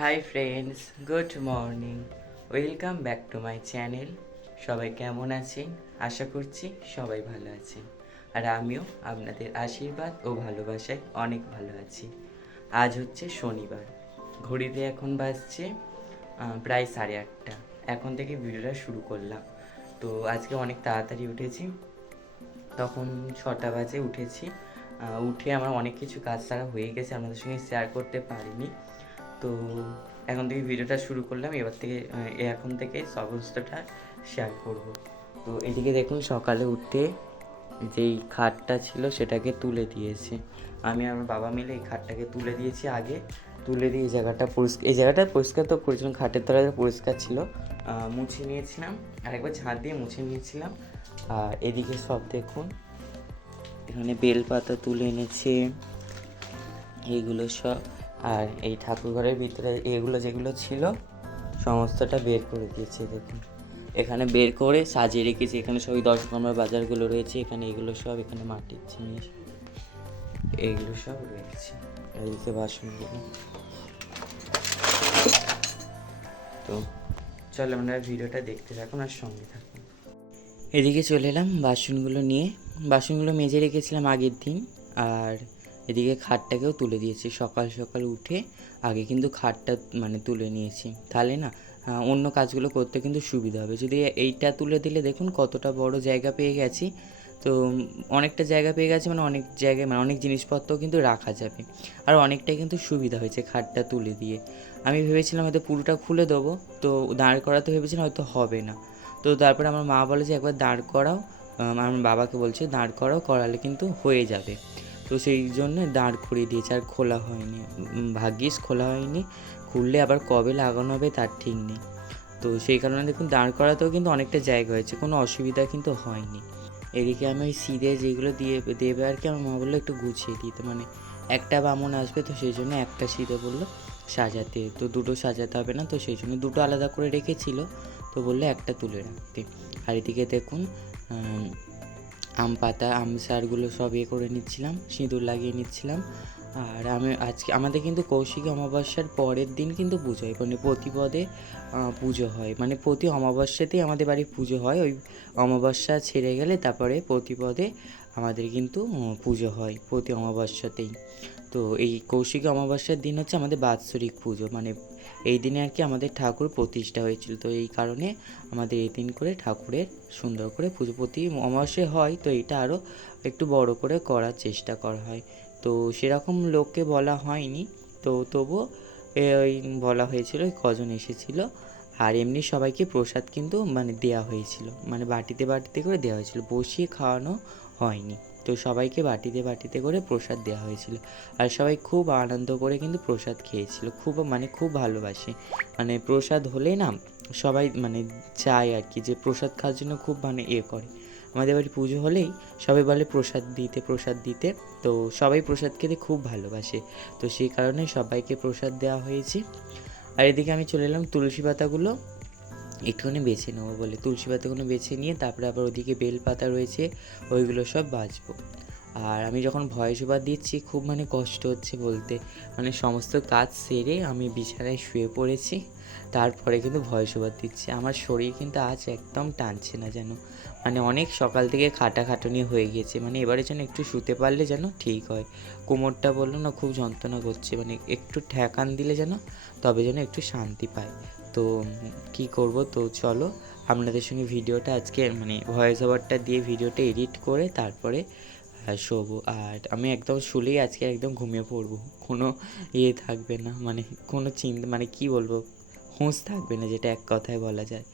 Hi friends, good morning. Welcome back to my channel. সবাই কেমন আছেন? আশা করছি সবাই ভালো আছেন, আর আমিও আপনাদের আশীর্বাদ ও ভালোবাসায় অনেক ভালো আছি। আজ হচ্ছে শনিবার, ঘড়িতে এখন বাজছে প্রায় 8:30। এখন থেকে ভিডিওটা শুরু করলাম। তো আজকে অনেক তাড়াতাড়ি উঠেছি, তখন 6টা বাজে উঠেছি। উঠে আমার অনেক কিছু কাজ তারা হয়ে গেছে, আপনাদের সঙ্গে শেয়ার করতে পারিনি। তো এখন থেকে ভিডিওটা শুরু করলাম, এখন থেকে সমস্তটা শেয়ার করব। তো এদিকে দেখুন, সকালে উঠে যেই খাটটা ছিল সেটাকে তুলে দিয়েছি। আমি আর আমার বাবা মিলে এই খাটটাকে তুলে দিয়েছি। আগে তুলে দিয়ে এই জায়গাটা পরিষ্কার তো করেছিলাম, খাটের তলাটা পরিষ্কার ছিল, মুছে নিয়েছিলাম, আর একবার ঝাঁট দিয়ে মুছে নিয়েছিলাম। আর এদিকে সব দেখুন, এখানে বেলপাতা তুলে এনেছে এইগুলো সব, আর এই ঠাকুর ঘরের ভিতরে এগুলো যেগুলো ছিল সমস্তটা বের করে দিয়েছে। দেখুন এখানে বের করে সাজিয়ে রেখেছি। এখানে সব 10 নম্বর বাজারগুলো রয়েছে, এখানে এগুলো সব, এখানে মাটির জিনিস এইগুলো সব রয়েছে। এদিকে বাসনগুলো। তো চলো আমরা ভিডিওটা দেখতে থাকুন আর সঙ্গে থাকুন। এদিকে চলে এলাম বাসনগুলো নিয়ে। বাসনগুলো মেজে রেখেছিলাম আগের দিন, আর এদিকে খাটটাকেও তুলে দিয়েছি। সকাল সকাল উঠে আগে কিন্তু খাটটা তুলে নিয়েছি, তাহলে না অন্য কাজগুলো করতে কিন্তু সুবিধা হবে। যদি এইটা তুলে দিলে দেখুন কতটা বড় জায়গা পেয়ে গেছি। তো অনেকটা জায়গা পেয়ে গেছে, অনেক জায়গায় অনেক জিনিসপত্র কিন্তু রাখা যাবে, আর অনেকটাই কিন্তু সুবিধা হয়েছে খাটটা তুলে দিয়ে। আমি ভেবেছিলাম হয়তো পুরোটা খুলে দেবো, তো দাঁড় করাতে ভেবেছিলাম হয়তো হবে না। তো তারপরে আমার মা বলে যে একবার দাঁড় করাও, আমার বাবাকে বলছে দাঁড় করালে কিন্তু হয়ে যাবে। তো সেই জন্য দাঁড় করিয়ে দিয়েছে, আর খোলা হয়নি। ভাগ্যিস খোলা হয়নি, খুললে আবার কবে লাগানো হবে তার ঠিক নেই। তো সেই কারণে দেখুন দাঁড় করাতেও কিন্তু অনেকটা জায়গা হয়েছে, কোনো অসুবিধা কিন্তু হয়নি। এদিকে আমি ওই সিদে যেগুলো দেবে আর কি, আমার মা বললো একটু গুছিয়ে দিতে, একটা বামুন আসবে, তো সেই জন্য একটা সিদে বললো সাজাতে। তো দুটো সাজাতে হবে না, তো সেই জন্য দুটো আলাদা করে রেখেছিল, তো বললো একটা তুলে রাখতে। আর এদিকে দেখুন আম পাতা সারগুলো সব করে নিচ্ছিলাম, সিঁদুর লাগিয়ে নিচ্ছিলাম। আর আজকে আমাদের কিন্তু কৌশিকী অমাবস্যার পরের দিন কিন্তু পুজো হয়, প্রতিপদে পুজো হয়, প্রতি অমাবস্যাতেই আমাদের বাড়ি পুজো হয়। ওই অমাবস্যা ছেড়ে গেলে তারপরে প্রতিপদে আমাদের কিন্তু পুজো হয়, প্রতি অমাবস্যাতেই। তো এই কৌশিকী অমাবস্যার দিন হচ্ছে আমাদের বাৎসরিক পুজো, এই দিনে আর কি আমাদের ঠাকুর প্রতিষ্ঠা হয়েছিল। তো এই কারণে আমাদের এই দিন করে ঠাকুরের সুন্দর করে পুজো প্রতি অমাবস্যায় হয়, তো এটা আরও একটু বড় করে করার চেষ্টা করা হয়। তো সেরকম লোককে বলা হয়নি, তো তবুও ওই বলা হয়েছিল, কজন এসেছিলো। আর এমনি সবাইকে প্রসাদ কিন্তু দেওয়া হয়েছিল, বাটিতে বাটিতে করে দেওয়া হয়েছিল, বসিয়ে খাওয়ানো হয়নি। তো সবাইকে বাটিতে বাটিতে করে প্রসাদ দেওয়া হয়েছিল, আর সবাই খুব আনন্দ করে কিন্তু প্রসাদ খেয়েছিল। খুব ভালোবাসে, প্রসাদ হলে না সবাই চায় আর কি, যে প্রসাদ খাওয়ার জন্য খুব করে। আমাদের বাড়ি পুজো হলেই সবাই বলে প্রসাদ দিতে। তো সবাই প্রসাদ খেতে খুব ভালোবাসে, তো সেই কারণে সবাইকে প্রসাদ দেওয়া হয়েছে। আর এদিকে আমি চলে এলাম তুলসী পাতাগুলো একটুখানি বেছে নেবো বলে, তুলসী পাতাগুলো বেছে নিয়ে তারপরে আবার ওদিকে বেল পাতা রয়েছে, ওইগুলো সব বাছবো। আর আমি যখন ভয়েস ওভার দিচ্ছি খুব কষ্ট হচ্ছে বলতে, সমস্ত কাজ সেরে আমি বিছানায় শুয়ে পড়েছি, তারপরে কিন্তু ভয়েস ওভার দিচ্ছি। আমার শরীর কিন্তু আজ একদম টানছে না যেন, অনেক সকাল থেকে খাটাখাটুনি হয়ে গেছে, এবারে যেন একটু শুতে পারলে যেন ঠিক হয়। কোমরটা বললো না খুব যন্ত্রণা করছে, একটু ঠেকান দিলে যেন তবে যেন একটু শান্তি পায়। তো কি করব, তো চলো আপনাদের সঙ্গে ভিডিওটা আজকে ভয়েস ওভারটা দিয়ে ভিডিওটা এডিট করে তারপরে শোবো। আর আমি একদম শুলেই আজকে একদম ঘুমিয়ে পড়বো, কোনো থাকবে না, কোনো চিন্তা কি বলবো, হুঁশ থাকবে না, যেটা এক কথায় বলা যায়।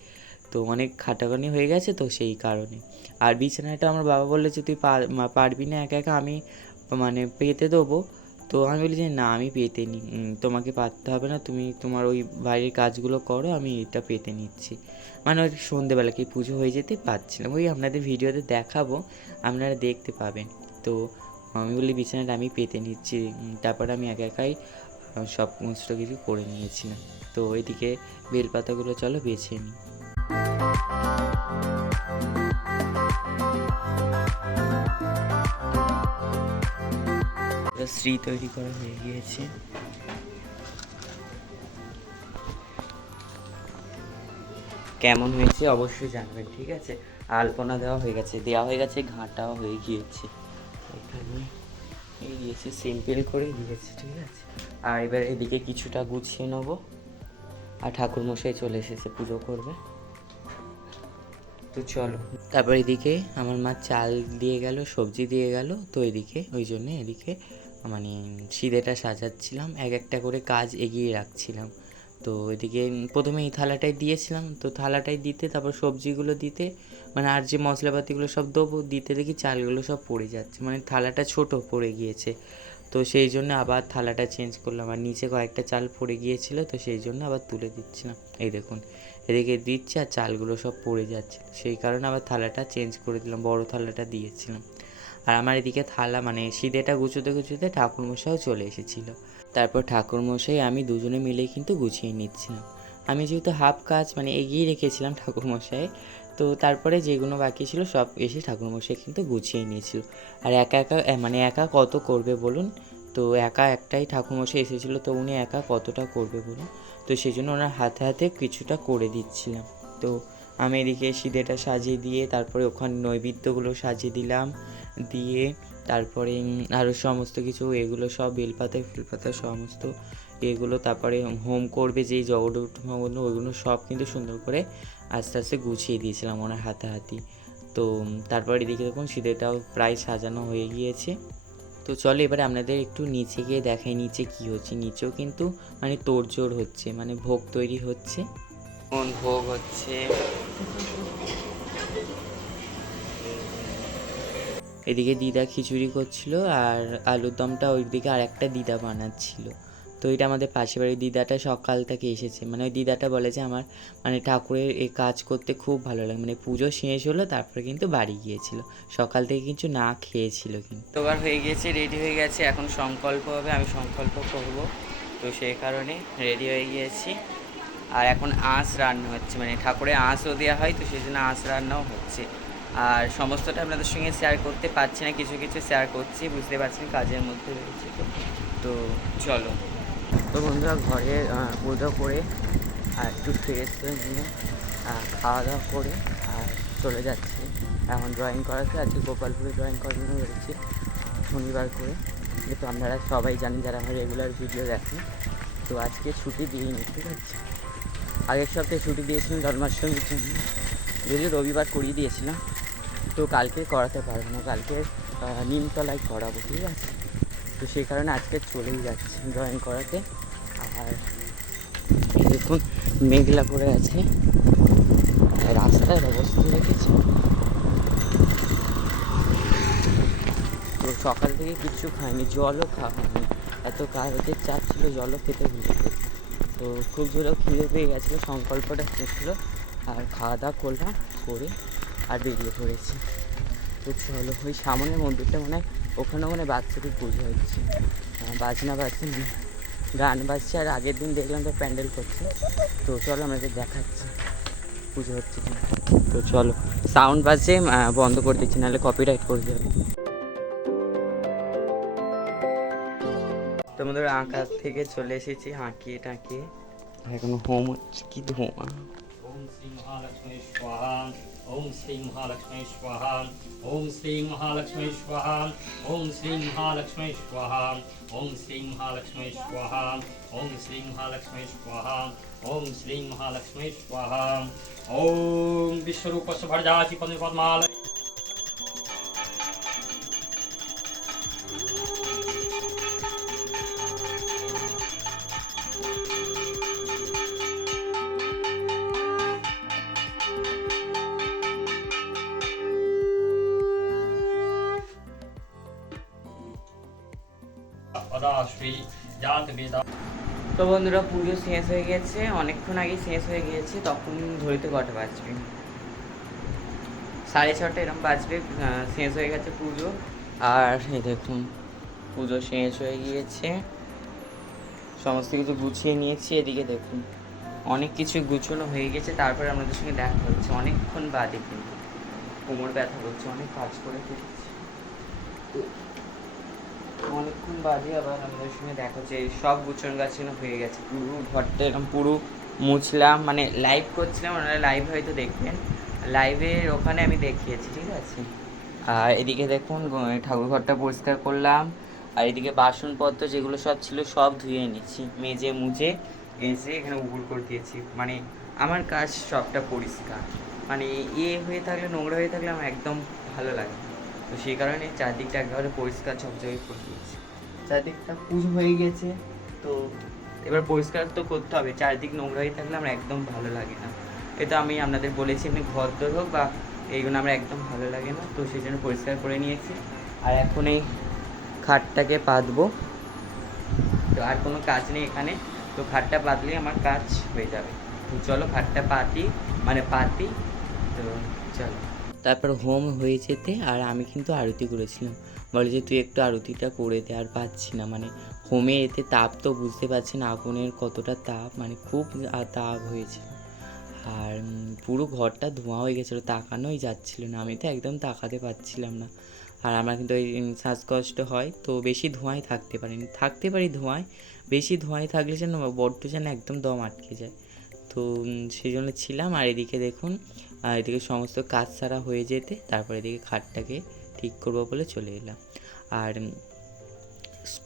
তো অনেক খাটাখানি হয়ে গেছে, তো সেই কারণে। আর বিছানাটা আমার বাবা বললো যে তুই পারবি না একা একা, আমি পেতে দেবো। তো আমি বলি যে না, আমি পেতে নিই, তোমাকে পাততে হবে না, তুমি তোমার ওই বাইরের কাজগুলো করো, আমি এটা পেতে নিচ্ছি। ওই সন্ধেবেলা কি পুজো হয়ে যেতে পারছিলাম, ওই আপনাদের ভিডিওতে দেখাবো, আপনারা দেখতে পাবেন। তো আমি বলি বিছানাটা আমি পেতে নিচ্ছি, তারপরে আমি একা একাই সমস্ত কিছু করে নিয়েছিলাম। তো ওইদিকে বেলপাতাগুলো চলো বেছে নিই। শ্রী তৈরি করা হয়ে গিয়েছে, কেমন হয়েছে অবশ্যই জানবেন, ঠিক আছে। আলপনা দেওয়া হয়ে গেছে, ঘাটাও হয়ে গিয়েছে। এখানে এই দিয়েছে, সিম্পল করে দিয়েছে, ঠিক আছে। আর এবার এদিকে কিছুটা গুছিয়ে নেবো। আর ঠাকুরমশাই চলে এসেছে, পুজো করবে। তো চলো, তারপর এদিকে আমার মা চাল দিয়ে গেল, সবজি দিয়ে গেল। তো এদিকে ওই জন্যে এদিকে মানে সিদেটা সাজাচ্ছিলাম, এক একটা করে কাজ এগিয়ে রাখছিলাম। তো এদিকে প্রথমে এই থালাটাই দিয়েছিলাম, তো থালাটাই দিতে, তারপর সবজিগুলো দিতে, মানে আর যে মশলাপাতিগুলো সব দেবো দিতে, দেখি চালগুলো সব পড়ে যাচ্ছে, মানে থালাটা ছোট পড়ে গিয়েছে। তো সেই জন্য আবার থালাটা চেঞ্জ করলাম, আর নিচে কয়েকটা চাল পড়ে গিয়েছিলো, তো সেই জন্য আবার তুলে দিচ্ছিলাম। এই দেখুন, এদিকে দিচ্ছে আর চালগুলো সব পড়ে যাচ্ছে, সেই কারণে আবার থালাটা চেঞ্জ করে দিলাম, বড় থালাটা দিয়েছিলাম। আর আমার এদিকে থালা মানে সিদেটা গুছোতে গুছোতে ঠাকুরমশাইও চলে এসেছিলো। তারপর ঠাকুরমশাই আমি দুজনে মিলেই কিন্তু গুছিয়ে নিচ্ছিলাম। আমি যেহেতু হাফ কাজ মানে এগিয়ে রেখেছিলাম ঠাকুরমশাই, তো তারপরে যেগুলো বাকি ছিল সব এসে ঠাকুরমশাই কিন্তু গুছিয়ে নিয়েছিল। আর একা একা মানে একা কত করবে বলুন, তো একা একটাই ঠাকুরমশাই এসেছিলো, তো উনি একা কতটা করবে বলুন। তো সেই জন্য ওনার হাতে হাতে কিছুটা করে দিচ্ছিলাম। তো আমি এদিকে সিদেটা সাজিয়ে দিয়ে তারপরে ওখানে নৈবেদ্যগুলো সাজিয়ে দিলাম, দিয়ে তারপরে আরও সমস্ত কিছু এগুলো সব বেলপাতা ফুলপাতা সমস্ত এগুলো, তারপরে হোম করবে যেই জগন্নাথ ওইগুলো সব কিন্তু সুন্দর করে আস্তে আস্তে গুছিয়ে দিয়েছিলাম ওনার হাতাহাতি। তো তারপর এদিকে দেখুন সিদেটাও প্রায় সাজানো হয়ে গিয়েছে। তো চলো এবারে আপনাদের একটু নিচে গিয়ে দেখাই নিচে কি হচ্ছে। নিচেও কিন্তু মানে তোড়জোড় হচ্ছে, মানে ভোগ তৈরি হচ্ছে, কোন ভোগ হচ্ছে। এদিকে দিদা খিচুড়ি করছিল, আর আলুর দমটা ওই দিকে আর একটা দিদা বানাচ্ছিল। তো এটা আমাদের পাশে বাড়ির দিদাটা সকাল থেকে এসেছে, মানে ওই দিদাটা বলে যে আমার মানে ঠাকুরের এই কাজ করতে খুব ভালো লাগে, মানে পুজো শেষ হলো তারপরে কিন্তু বাড়ি গিয়েছিল, সকাল থেকে কিছু না খেয়েছিল কিন্তু। তো এবার হয়ে গিয়েছে, রেডি হয়ে গেছে, এখন সংকল্প হবে, আমি সংকল্প করব, তো সেই কারণে রেডি হয়ে গিয়েছি। আর এখন আঁশ রান্না হচ্ছে, মানে ঠাকুরের আঁশও দেওয়া হয়, তো সেই জন্য আঁশ রান্নাও হচ্ছে। আর সমস্তটা আপনাদের সঙ্গে শেয়ার করতে পারছি না, কিছু কিছু শেয়ার করছি, বুঝতে পারছেন কাজের মধ্যে রয়েছে। তো চলো, তো বন্ধুরা ঘরে পুজো করে আর একটু ফ্রেশ হয়ে নিয়ে খাওয়া দাওয়া করে আর চলে যাচ্ছি এখন ড্রয়িং করাতে। আজকে গোপালপুরে ড্রয়িং করানো হয়েছে শনিবার করে, যেহেতু আপনারা সবাই জানেন যারা আমার রেগুলার ভিডিও দেখেন। তো আজকে ছুটি দিইনি, ঠিক আছে। আগের সপ্তাহে ছুটি দিয়েছিলাম জন্মাষ্টমীর জন্য, যদিও রবিবার করিয়ে দিয়েছিলাম, তো কালকে করাতে পারবো না, কালকে নিমতলায় করাবো, ঠিক আছে। তো সেই কারণে আজকে চলেই যাচ্ছি ড্রয়িং করাতে। আর দেখুন মেঘলা করে আছে, রাস্তার অবস্থা দেখেছি। তো সকাল থেকে কিচ্ছু খাইনি, জলও খাওয়া হয়নি, এত কাজের চাপ ছিল, জলও খেতে ভুলে গেছি। তো খুব জোরেও খিদে পেয়ে গেছিলো, সংকল্পটা শেষলো আর খাওয়া দাওয়া করলাম, করে আর বেরিয়ে পড়েছি। তো চলো, ওই সামনের মন্দিরটা মনে হয় ওখানেও মানে বাচ্চাদের পুজো হচ্ছে, বাজনা বাজছে, গান বাজছে, আর আগের দিন দেখলাম তো প্যান্ডেল করছে। তো চলো আমাদের দেখাচ্ছি পুজো হচ্ছে কিনা। তো চলো, সাউন্ড বাজছে, বন্ধ করে দিচ্ছি নাহলে কপিরাইট করে দেবে। তোমাদের আঁকার থেকে চলে এসেছি হাঁকিয়ে টাঁকিয়ে, এখন হোম হচ্ছে, কি ধোঁয়া। ओम श्री महालक्ष्मी स्वाहा। ओम श्री महालक्ष्मी स्वाहा। ओम श्री महालक्ष्मी स्वाहा। ओम श्री महालक्ष्मी स्वाहा। ओम श्री महालक्ष्मी स्वाहा। ओम श्री महालक्ष्मी स्वाहा। ओम श्री महालक्ष्मी स्वाहा। ओम विश्वरूप भरजाति पद्मालय। তো বন্ধুরা পুজো শেষ হয়ে গেছে, অনেকক্ষণ আগে শেষ হয়ে গিয়েছে, তখন ধরিতে কটা বাজবে, 6:30 এরকম বাজবে, শেষ হয়ে গেছে পুজো। আর এই দেখুন পুজো শেষ হয়ে গিয়েছে, সমস্ত কিছু গুছিয়ে নিয়েছি। এদিকে দেখুন অনেক কিছু গুছানো হয়ে গেছে, তারপরে আমাদের সঙ্গে দেখা হচ্ছে অনেকক্ষণ বাদে, কিন্তু কোমর ব্যথা করছে, অনেক কাজ করে ফেলেছি, অনেকক্ষণ বাদে আবার আমাদের সঙ্গে দেখা হচ্ছে। সব গুছানো গাছানো হয়ে গেছে, পুরো ঘরটা এরকম পুরো মুছলাম, মানে লাইভ করছিলাম, ওনারা লাইভ হয়তো দেখবেন, লাইভের ওখানে আমি দেখিয়েছি, ঠিক আছে। আর এদিকে দেখুন ঠাকুর ঘরটা পরিষ্কার করলাম, আর এদিকে বাসনপত্র যেগুলো সব ছিল সব ধুয়ে নিচ্ছি, মেজে মুজে এসে এখানে উবুর করে দিয়েছি। মানে আমার কাজ সবটা পরিষ্কার, মানে হয়ে থাকলে, নোংরা হয়ে থাকলে আমার একদম ভালো লাগে না। তো সেই কারণে চারদিকটা একেবারে পরিষ্কার ঝকঝকে করে দিয়েছি। চারদিকটা পুজো হয়ে গেছে, তো এবার পরিষ্কার তো করতে হবে, চারদিক নোংরা হয়ে থাকলে আমার একদম ভালো লাগে না। এটা আমি আপনাদের বলেছি, এমনি ঘর দোর হোক বা এইগুলো আমার একদম ভালো লাগে না, তো সেই জন্য পরিষ্কার করে নিয়েছি। আর এখন এই খাটটাকে পাতবো, তো আর কোনো কাজ নেই এখানে, তো খাটটা পাতলেই আমার কাজ হয়ে যাবে। তো চলো খাটটা পাতি, তো চলো। তারপর হোম হয়ে যেতে আর আমি কিন্তু আরতি করেছিলাম, বলে যে তুই একটু আরতিটা করে দে, আর পাচ্ছি না, মানে হোমে এতে তাপ তো বুঝতে পারছি না আগুনের কতটা তাপ, মানে খুব তাপ হয়েছে। আর পুরো ঘরটা ধোঁয়া হয়ে গেছিলো, তাকানোই যাচ্ছিলো না, আমি তো একদম তাকাতে পারছিলাম না। আর আমার কিন্তু ওই শ্বাসকষ্ট হয়, তো বেশি ধোঁয়ায় থাকতে পারি ধোঁয়ায়, বেশি ধোঁয়ায় থাকলে যেন বড্ড যেন একদম দম আটকে যায়। তো সেই জন্য ছিলাম। আর এদিকে দেখুন, এদিকে সমস্ত কাজ সারা হয়ে যেতে তারপর এদিকে খাটটাকে ঠিক করবো বলে চলে এলাম। আর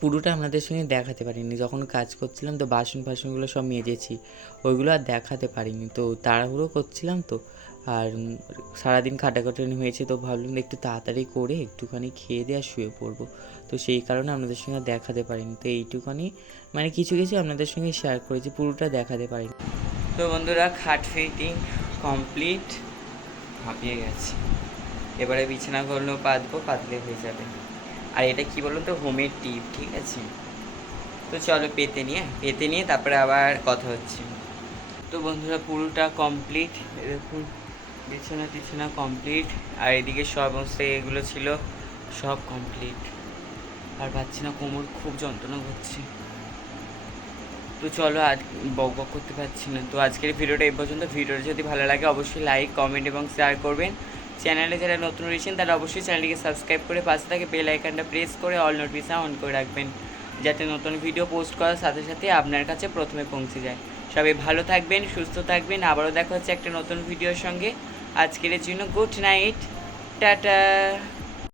পুরোটা আপনাদের সঙ্গে দেখাতে পারিনি, যখন কাজ করছিলাম তো বাসনগুলো সব মেজেছি, ওইগুলো আর দেখাতে পারিনি, তো তাড়াহুড়ো করছিলাম তো। আর সারাদিন খাটাখাটনি হয়েছে, তো ভাবলাম একটু তাড়াতাড়ি করে একটুখানি খেয়ে দিয়ে আর শুয়ে পড়বো, তো সেই কারণে আপনাদের সঙ্গে দেখাতে পারিনি। তো এইটুখানি মানে কিছু কিছু আপনাদের সঙ্গে শেয়ার করেছি, পুরোটা দেখাতে পারিনি। তো বন্ধুরা, খাট ফিটিং কমপ্লিট, হাঁপিয়ে গেছে, এবারে বিছানাগুলো পাতলে হয়ে যাবে। আর এটা কি বলুন তো, হোমের টিপ, ঠিক আছে। তো চলো পেতে নিয়ে তারপরে আবার কথা হচ্ছে। তো বন্ধুরা পুরোটা কমপ্লিট, দেখুন বিছানা কমপ্লিট, আর এদিকে সমস্ত এগুলো ছিল সব কমপ্লিট। আর পাচ্ছি না, কোমর খুব যন্ত্রণা করছে। তো চলো আজ বক করতে পারছি না। তো আজকের ভিডিওটা এই পর্যন্ত। ভিডিওটা যদি ভালো লাগে অবশ্যই লাইক, কমেন্ট এবং শেয়ার করবেন। চ্যানেলে যারা নতুন রয়েছেন তারা অবশ্যই চ্যানেলটিকে সাবস্ক্রাইব করে পাশে থাকে বেল আইকনটা প্রেস করে অল নোটিফিকেশন অন করে রাখবেন, যাতে নতুন ভিডিও পোস্ট করার সাথে সাথে আপনার কাছে প্রথমে পৌঁছে যায়। সবাই ভালো থাকবেন, সুস্থ থাকবেন, আবারও দেখা হচ্ছে একটা নতুন ভিডিওর সঙ্গে। আজকের জন্য গুড নাইট, টাটা।